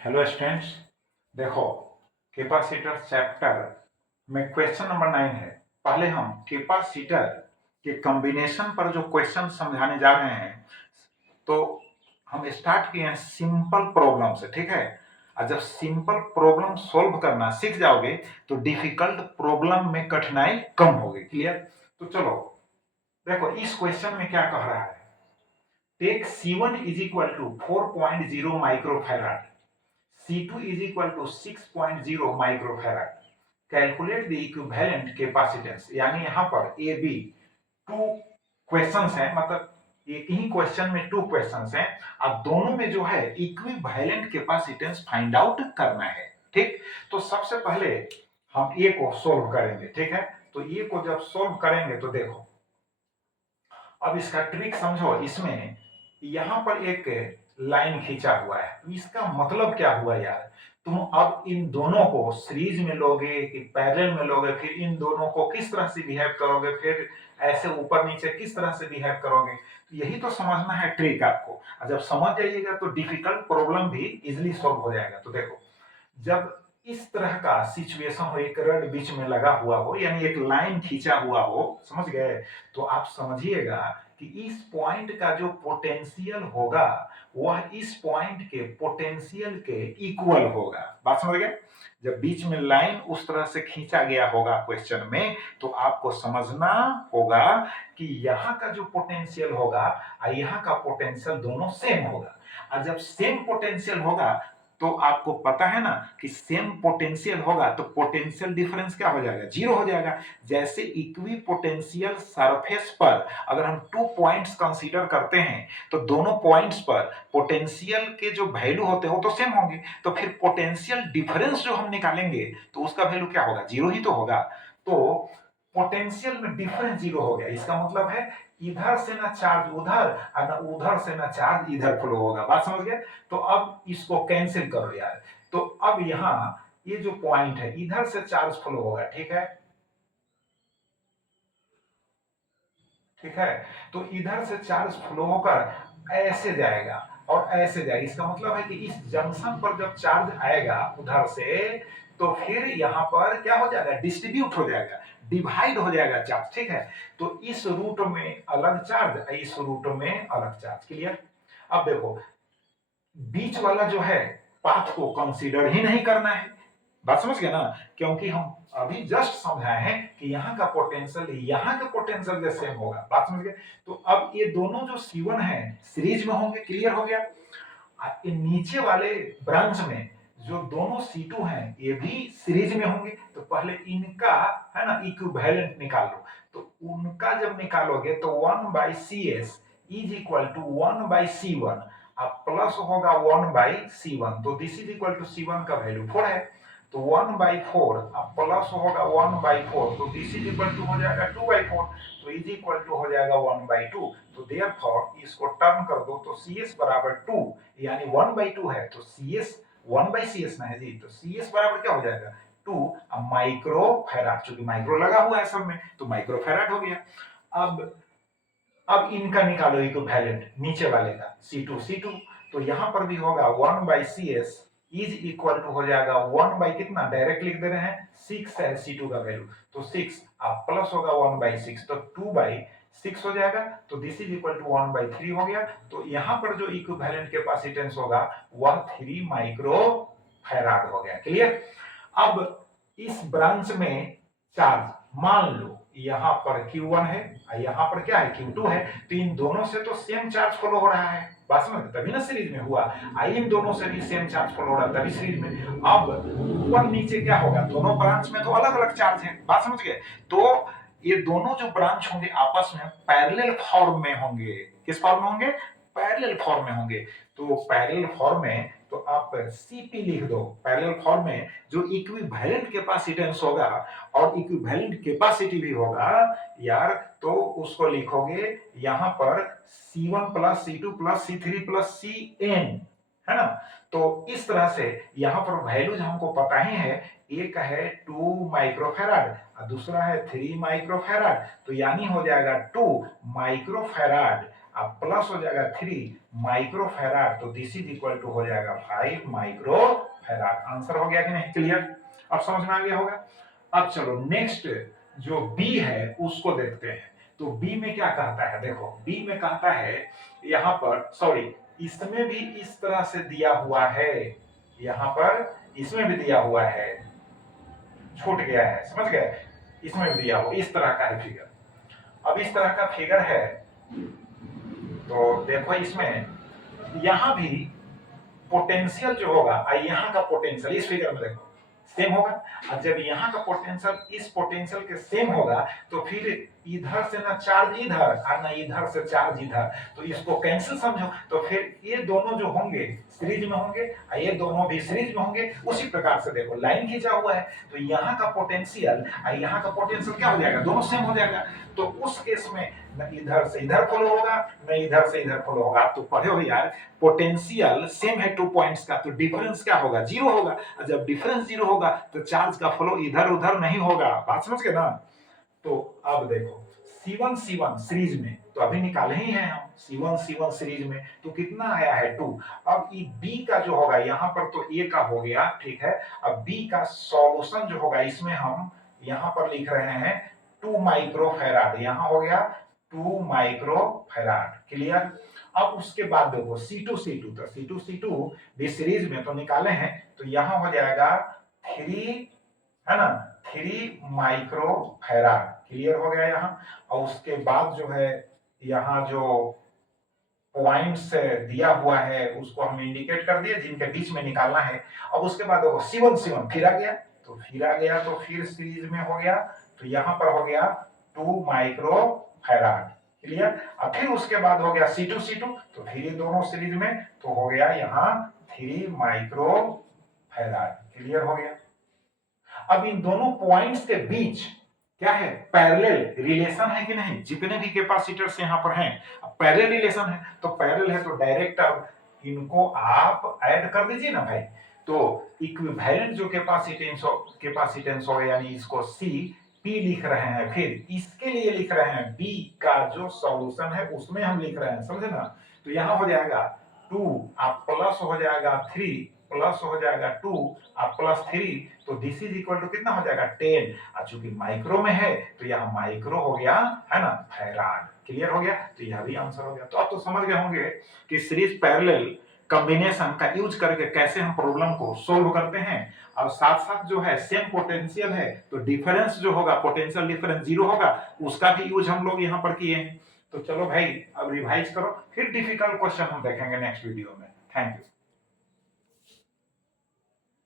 Hello students, देखो capacitor chapter में question number 9 है। पहले हम कैपेसिटर के कॉम्बिनेशन पर जो क्वेश्चन समझाने जा रहे हैं, तो हम स्टार्ट किए हैं सिंपल प्रॉब्लम से, ठीक है। और जब सिंपल प्रॉब्लम सॉल्व करना सीख जाओगे तो डिफिकल्ट प्रॉब्लम में कठिनाई कम होगी। क्लियर? तो चलो देखो इस क्वेश्चन में क्या कह रहा है। Take C1 is equal to 4.0 microfarad, C2 is equal to 6.0 microfarad. Calculate the equivalent capacitance. यानी यहां पर ए बी टू क्वेश्चंस हैं, मतलब एक ही क्वेश्चन में टू क्वेश्चंस हैं। अब दोनों में जो है इक्विवेलेंट कैपेसिटेंस फाइंड आउट करना है। ठीक, तो सबसे पहले हम ए को सोल्व करेंगे। ठीक है, तो ए को जब सोल्व करेंगे तो देखो अब इसका ट्रिक समझो। इसमें यहां पर एक लाइन खींचा हुआ है, इसका मतलब क्या हुआ यार। तुम अब इन दोनों को सीरीज में लोगे कि पैरेलल में लोगे, फिर इन दोनों को किस तरह से बिहेव करोगे, फिर ऐसे ऊपर नीचे किस तरह से बिहेव करोगे, तो यही तो समझना है ट्रिक आपको। और जब समझ जाइएगा तो डिफिकल्ट प्रॉब्लम भी इजिली सॉल्व हो जाएगा। तो देखो जब इस तरह का सिचुएशन हो, एक रड बीच में लगा हुआ हो, यानी एक लाइन खींचा हुआ हो, समझ गए, तो आप समझिएगा कि इस पॉइंट का जो पोटेंशियल होगा वह इस पॉइंट के पोटेंशियल के इक्वल होगा। बात समझ गए? जब बीच में लाइन उस तरह से खींचा गया होगा क्वेश्चन में, तो आपको समझना होगा कि यहाँ का जो पोटेंशियल होगा और यहाँ का पोटेंशियल दोनों सेम होगा। और जब सेम पोटेंशियल होगा तो आपको पता है ना कि सेम पोटेंशियल होगा तो पोटेंशियल डिफरेंस क्या हो जाएगा, जीरो हो जाएगा। जैसे इक्वी पोटेंशियल सरफेस पर अगर हम 2 पॉइंट्स कंसीडर करते हैं तो दोनों पॉइंट्स पर पोटेंशियल के जो वैल्यू होते हैं वो तो सेम होंगे, तो फिर पोटेंशियल डिफरेंस जो हम निकालेंगे तो उसका वैल्यू क्या होगा, जीरो ही तो होगा। तो पोटेंशियल में डिफरेंस जीरो हो गया, इसका मतलब है इधर से ना चार्ज उधर और ना उधर से ना चार्ज इधर फ्लो होगा। बात समझ गए? तो अब इसको कैंसिल करो यार। तो अब यहां ये जो पॉइंट है इधर से चार्ज फ्लो होगा, ठीक है, ठीक है। तो इधर से चार्ज फ्लो होकर ऐसे जाएगा और ऐसे जाएगा। इसका मतलब है कि इस जंक्शन पर जब चार्ज आएगा उधर से तो फिर यहां पर क्या हो जाएगा, डिस्ट्रीब्यूट हो जाएगा, डिवाइड हो जाएगा चार्ज। ठीक है, तो इस रूट में अलग चार्ज, इस रूट में अलग चार्ज। क्लियर? अब देखो बीच वाला जो है पाथ को कंसीडर ही नहीं करना है। बात समझ गए ना? क्योंकि हम अभी जस्ट समझाए हैं कि यहाँ का पोटेंशियल यहाँ का पोटेंशियल जो सेम होगा। बात समझ गए? तो अब ये दोनों जो C1 है सीरीज में होंगे। क्लियर हो गया? ये नीचे वाले ब्रांच में जो दोनों C2 हैं ये भी सीरीज में होंगे, तो पहले इनका है ना इक्विवेलेंट निकाल लो। तो उनका जब निकालोगे तो 1/CS is equal to 1/C1 अब प्लस होगा 1/C1, तो this is equal to C1 का वैल्यू 4 है, तो 1/4 अब प्लस होगा 1/4, तो दिस इज इक्वल टू हो जाएगा 2/4, तो इज इक्वल टू हो जाएगा 1/2। तो देयरफॉर इसको टर्न कर दो तो CS बराबर 2 यानी 1/2 है, तो CS 1/CS ना है जी, तो CS बराबर क्या हो जाएगा 2 माइक्रो फैराड। चूंकि माइक्रो लगा हुआ है सब में तो माइक्रो फैराड हो गया। अब इनका निकालो इक्विवेलेंट नीचे वाले का C2 तो यहां पर भी होगा 1/CS इज इक्वल टू हो जाएगा 1 बाई कितना, डायरेक्ट लिख दे रहे हैं 6 है C2 का वैल्यू, तो 6 अब प्लस होगा 1/6 तो 2/6 हो जाएगा, तो दिस इज इक्वल टू 1/3 हो गया। तो यहां पर जो इक्विवेलेंट कैपेसिटेंस होगा वह 3 माइक्रो फैराड हो गया। क्लियर? अब इस ब्रांच में चार्ज मान लो यहां पर Q1 है और यहां पर क्या है Q2 है, तो इन दोनों से तो सेम चार्ज फ्लो हो रहा है। बात समझ तभी ना सीरीज में हुआ। इन दोनों से भी सेम चार्ज फ्लो हो रहा है तभी सीरीज में। अब ऊपर नीचे क्या होगा, दोनों ब्रांच में तो अलग अलग चार्ज है। बात समझ गए? तो ये दोनों जो ब्रांच होंगे आपस में पैरेलल फॉर्म में होंगे। किस फॉर्म में होंगे? पैरेलल फॉर्म में होंगे। तो पैरेलल फॉर्म में तो आप CP लिख दो। पैरेलल फॉर्म में जो इक्विवेलेंट कैपेसिटेंस होगा और इक्विवेलेंट कैपेसिटी भी होगा यार, तो उसको लिखोगे यहां पर C1 plus C2 plus C3 plus Cn, है ना। तो इस तरह से यहां पर वैल्यूज हमको पता ही है, एक है 2 माइक्रोफैराड और दूसरा है 3 माइक्रोफैराड, तो यानी हो जाएगा 2 माइक्रोफैराड अब प्लस हो जाएगा 3 माइक्रोफैराड, तो दिस इज इक्वल टू हो जाएगा 5 माइक्रोफैराड। आंसर हो गया कि नहीं? क्लियर? अब समझ में आ गया होगा। अब चलो नेक्स्ट जो बी है उसको देखते हैं। तो बी में क्या कहता है, देखो बी में कहता है यहां पर, सॉरी इसमें भी इस तरह से दिया हुआ है, यहां पर इसमें भी दिया हुआ है, छूट गया है, समझ गए? इसमें भी दिया हुआ इस तरह का है फिगर। अब इस तरह का फिगर है तो देखो इसमें यहां भी पोटेंशियल जो होगा, यहाँ का पोटेंशियल इस फिगर में देखो सेम होगा, और जब यहाँ का पोटेंशियल इस पोटेंशियल के सेम होगा तो फिर इधर से ना चार्ज इधर और ना इधर से चार्ज इधर, तो इसको कैंसिल समझो, तो फिर ये दोनों जो होंगे सीरीज में होंगे और ये दोनों भी सीरीज में होंगे। उसी प्रकार से देखो लाइन खींचा हुआ है तो यहाँ का पोटेंशियल और यहाँ का पोटेंशियल क्या हो जाएगा, दोनों सेम हो जाएगा। तो उस केस में न इधर से इधर फ्लो होगा न इधर से इधर फ्लो होगा। आप तो पढ़े हो यार, पोटेंशियल सेम है 2 पॉइंट्स का, तो डिफरेंस क्या होगा, जीरो होगा। और जब डिफरेंस जीरो होगा तो चार्ज का फ्लो इधर उधर नहीं होगा। बात समझ गए ना? तो अब देखो C1 C1 सीरीज में तो अभी निकाले ही हैं हम, C1 C1 सीरीज में तो कितना आया है 2। अब ये B का जो होगा यहाँ पर तो A का हो गया, ठीक है। अब B का सॉल्यूशन जो होगा इसमें हम यहाँ पर लिख रहे हैं 2 माइक्रोफैराड, यहाँ हो गया 2 माइक्रोफैराड। क्लियर? अब उसके बाद देखो C2 तो C2 भी सीरीज में तो निकाले हैं, तो यहाँ हो जाएगा 3, है ना, 3 माइक्रोफैराड। क्लियर हो गया यहाँ। और उसके बाद जो है यहाँ जो पॉइंट्स दिया हुआ है उसको हम इंडिकेट कर दिए जिनके बीच में निकालना है। अब उसके बाद देखो C1 फिर आ गया, तो फिर सीरीज में हो गया, तो यहाँ पर हो गया 2 माइक्रोफैराड। क्लियर? और फिर उसके बाद हो गया C2 तो फिर ये दोनों सीरीज में तो हो गया यहाँ 3 माइक्रोफैराड। क्लियर हो गया? अब इन दोनों पॉइंट्स के बीच क्या है, पैरेलल रिलेशन है कि नहीं? जितने भी कैपेसिटर्स यहाँ पर हैं पैरेलल रिलेशन है, तो पैरेलल है तो डायरेक्ट अब इनको आप ऐड कर दीजिए ना भाई। तो इक्विवेलेंट जो कैपेसिटेंस हो गया, यानी इसको C P लिख रहे हैं, फिर इसके लिए लिख रहे हैं B का जो सॉल्यूशन है उसमें हम लिख रहे हैं, समझे ना? तो यहाँ हो जाएगा 2 आप प्लस हो जाएगा 3 प्लस हो जाएगा 2 और प्लस 3, तो दिस इज इक्वल टू कितना हो जाएगा 10। और चूंकि माइक्रो में है तो यहाँ माइक्रो हो गया, है ना, फैराड। क्लियर हो गया? तो यह भी आंसर हो गया। तो आप तो समझ गए होंगे कि सीरीज पैरेलल कॉम्बिनेशन का यूज करके कैसे हम प्रॉब्लम को सोल्व करते हैं। और साथ साथ जो है सेम पोटेंशियल है तो डिफरेंस जो होगा, पोटेंशियल डिफरेंस जीरो होगा, उसका भी यूज हम लोग यहाँ पर किए हैं। तो चलो भाई अब रिवाइज करो, फिर डिफिकल्ट क्वेश्चन हम देखेंगे नेक्स्ट वीडियो में। Thank you.